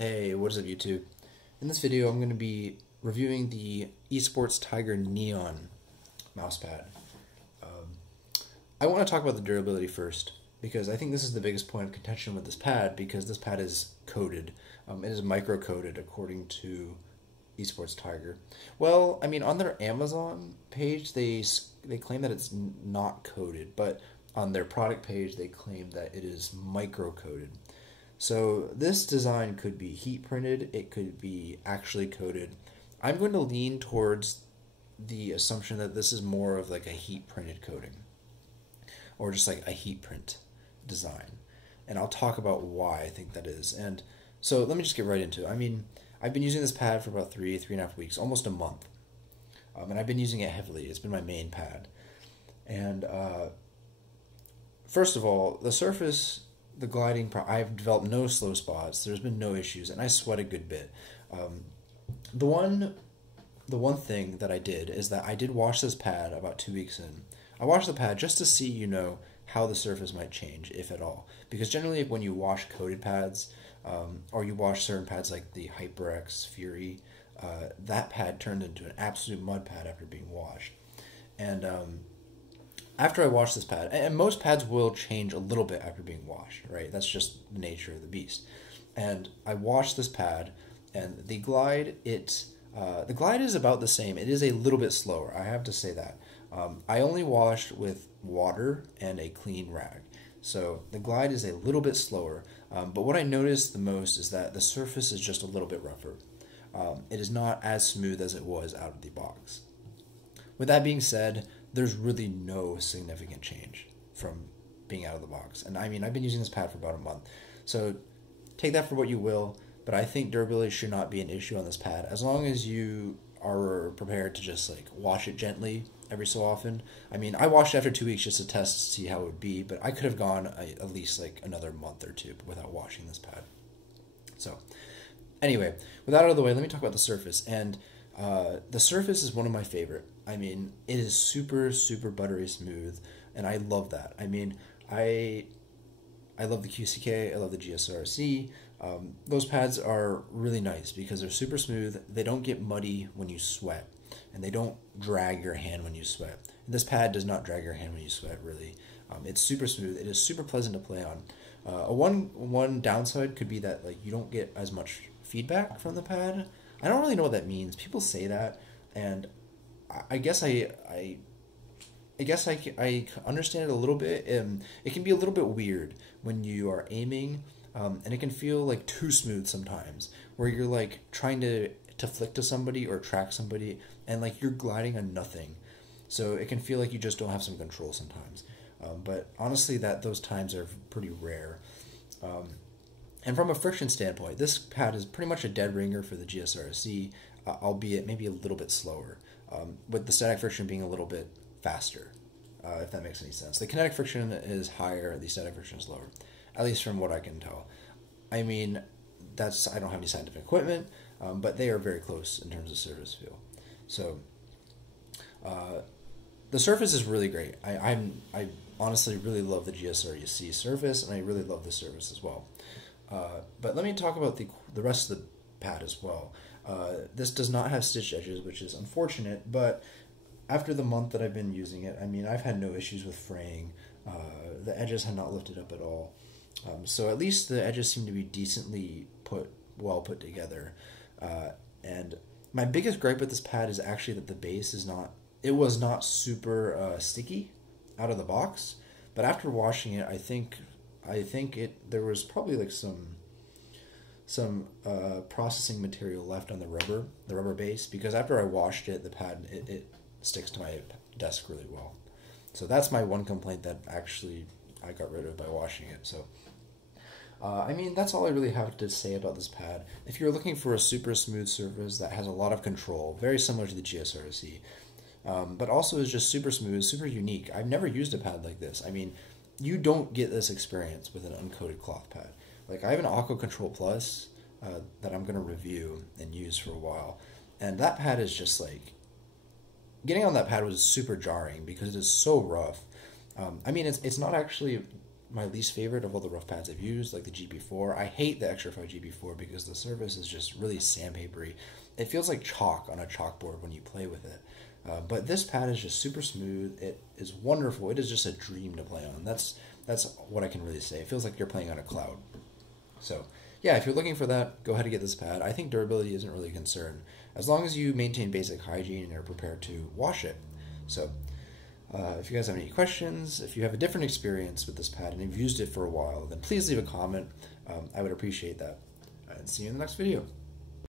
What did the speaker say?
Hey, what is up YouTube? In this video I'm going to be reviewing the Esports Tiger Neon mousepad. I want to talk about the durability first because I think this is the biggest point of contention with this pad because this pad is coated. It is micro-coated according to Esports Tiger. Well, I mean on their Amazon page they claim that it's not coated, but on their product page they claim that it is micro-coated. So this design could be heat printed, it could be actually coated. I'm going to lean towards the assumption that this is more of like a heat printed coating or just like a heat print design. And I'll talk about why I think that is. And so let me just get right into it. I mean, I've been using this pad for about three and a half weeks, almost a month. And I've been using it heavily. It's been my main pad. And first of all, the surface, the gliding, I've developed no slow spots. There's been no issues, and I sweat a good bit. The one thing that I did is that I did wash this pad about 2 weeks in. I washed the pad just to see, how the surface might change, if at all. Because generally, when you wash coated pads, or you wash certain pads like the HyperX Fury, that pad turned into an absolute mud pad after being washed. And after I washed this pad, and most pads will change a little bit after being washed, right? That's just the nature of the beast. And I washed this pad, and the glide is about the same. It is a little bit slower, I have to say that. I only washed with water and a clean rag, so the glide is a little bit slower. But what I noticed the most is that the surface is just a little bit rougher. It is not as smooth as it was out of the box. With that being said, there's really no significant change from being out of the box. And I mean, I've been using this pad for about a month. So take that for what you will, but I think durability should not be an issue on this pad as long as you are prepared to just like wash it gently every so often. I mean, I washed it after 2 weeks just to test to see how it would be, but I could have gone at least like another month or two without washing this pad. So anyway, with that out of the way, let me talk about the surface. And the surface is one of my favorite. I mean, it is super, super buttery smooth, and I love that. I mean, I love the QCK, I love the GSRC. Those pads are really nice because they're super smooth. They don't get muddy when you sweat, and they don't drag your hand when you sweat. This pad does not drag your hand when you sweat, really. It's super smooth. It is super pleasant to play on. One downside could be that like you don't get as much feedback from the pad. I don't really know what that means. People say that, and I guess I understand it a little bit. It can be a little bit weird when you are aiming, and it can feel like too smooth sometimes, where you're like trying to flick to somebody or track somebody, and like you're gliding on nothing. So it can feel like you just don't have some control sometimes. But honestly, those times are pretty rare. And from a friction standpoint, this pad is pretty much a dead ringer for the GSRC, albeit maybe a little bit slower, with the static friction being a little bit faster, if that makes any sense. The kinetic friction is higher, the static friction is lower, at least from what I can tell. I mean, I don't have any scientific equipment, but they are very close in terms of surface feel. So the surface is really great. I honestly really love the GSRC surface, and I really love the surface as well. But let me talk about the rest of the pad as well. This does not have stitched edges, which is unfortunate, but after the month that I've been using it, I mean, I've had no issues with fraying. The edges have not lifted up at all. So at least the edges seem to be decently well put together. And my biggest gripe with this pad is actually that the base was not super sticky out of the box, but after washing it, I think there was probably like some processing material left on the rubber base, because after I washed it, the pad it sticks to my desk really well. So that's my one complaint that actually I got rid of by washing it. So I mean, that's all I really have to say about this pad. If you're looking for a super smooth surface that has a lot of control, very similar to the GSRC, but also is just super smooth, super unique. I've never used a pad like this. I mean, you don't get this experience with an uncoated cloth pad. Like, I have an Aqua Control Plus that I'm going to review and use for a while, and that pad is just like, getting on that pad was super jarring because it is so rough. I mean, it's not actually my least favorite of all the rough pads I've used, like the GP4. I hate the Xtrfy GP4 because the surface is just really sandpapery. It feels like chalk on a chalkboard when you play with it. But this pad is just super smooth. It is wonderful. It is just a dream to play on. That's what I can really say. It feels like you're playing on a cloud. So yeah, if you're looking for that, go ahead and get this pad. I think durability isn't really a concern, as long as you maintain basic hygiene and are prepared to wash it. So if you guys have any questions, if you have a different experience with this pad and you've used it for a while, then please leave a comment. I would appreciate that. And see you in the next video.